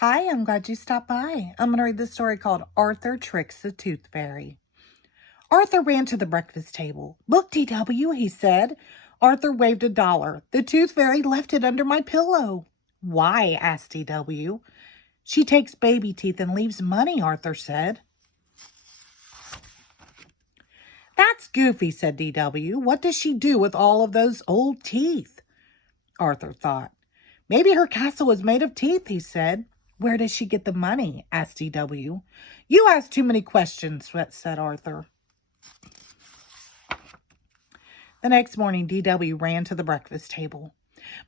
Hi, I'm glad you stopped by. I'm going to read the story called Arthur Tricks the Tooth Fairy. Arthur ran to the breakfast table. Look, DW, he said. Arthur waved $1. The Tooth Fairy left it under my pillow. Why? Asked DW. She takes baby teeth and leaves money, Arthur said. That's goofy, said DW. What does she do with all of those old teeth? Arthur thought. Maybe her castle is made of teeth, he said. Where does she get the money? Asked DW. You ask too many questions, said Arthur. The next morning, DW ran to the breakfast table.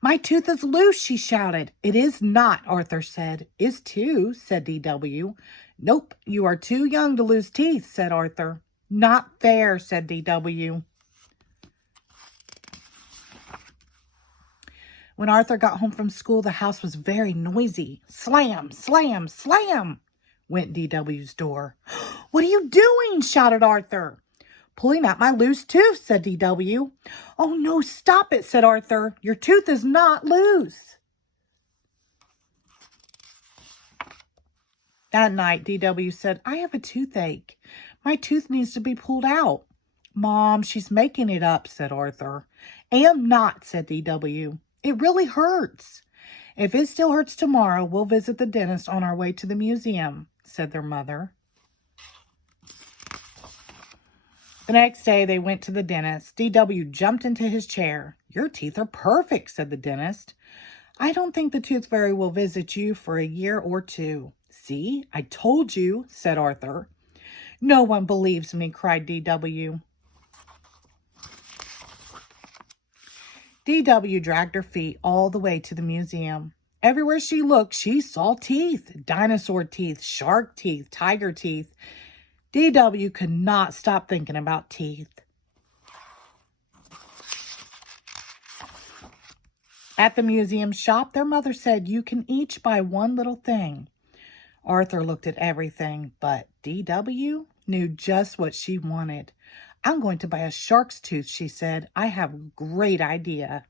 My tooth is loose, she shouted. It is not, Arthur said. Is too, said DW. Nope, you are too young to lose teeth, said Arthur. Not fair, said DW. When Arthur got home from school, the house was very noisy. Slam, slam, slam, went DW's door. What are you doing? Shouted Arthur. Pulling out my loose tooth, said DW. Oh, no, stop it, said Arthur. Your tooth is not loose. That night, DW said, I have a toothache. My tooth needs to be pulled out. Mom, she's making it up, said Arthur. Am not, said DW. It really hurts. If it still hurts tomorrow, we'll visit the dentist on our way to the museum, said their mother. The next day, they went to the dentist. DW jumped into his chair. Your teeth are perfect, said the dentist. I don't think the Tooth Fairy will visit you for a year or two. See, I told you, said Arthur. No one believes me, cried DW. DW dragged her feet all the way to the museum. Everywhere she looked, she saw teeth. Dinosaur teeth, shark teeth, tiger teeth. DW could not stop thinking about teeth. At the museum shop, their mother said, you can each buy one little thing. Arthur looked at everything, but DW knew just what she wanted. I'm going to buy a shark's tooth, she said. I have a great idea.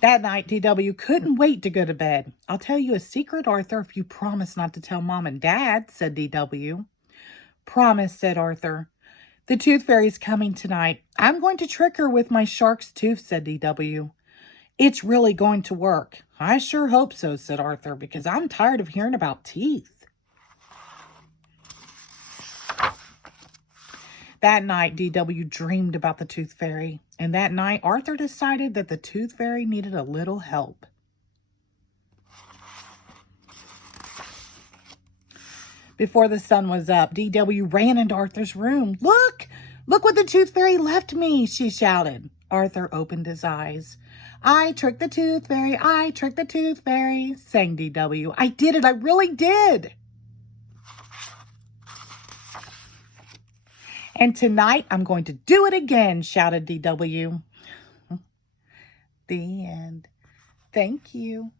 That night, DW couldn't wait to go to bed. I'll tell you a secret, Arthur, if you promise not to tell Mom and Dad, said DW. Promise, said Arthur. The Tooth Fairy's coming tonight. I'm going to trick her with my shark's tooth, said DW. It's really going to work. I sure hope so, said Arthur, because I'm tired of hearing about teeth. That night, DW dreamed about the Tooth Fairy, and that night, Arthur decided that the Tooth Fairy needed a little help. Before the sun was up, DW ran into Arthur's room. Look what the Tooth Fairy left me, she shouted. Arthur opened his eyes. I tricked the Tooth Fairy, I tricked the Tooth Fairy, sang DW. I did it, I really did. And tonight, I'm going to do it again, shouted DW. The end. Thank you.